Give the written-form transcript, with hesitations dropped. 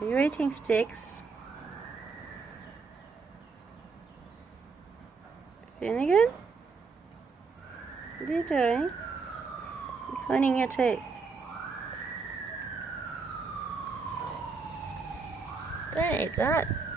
Are you eating sticks? Finnegan? What are you doing? You're cleaning your teeth. Don't eat that.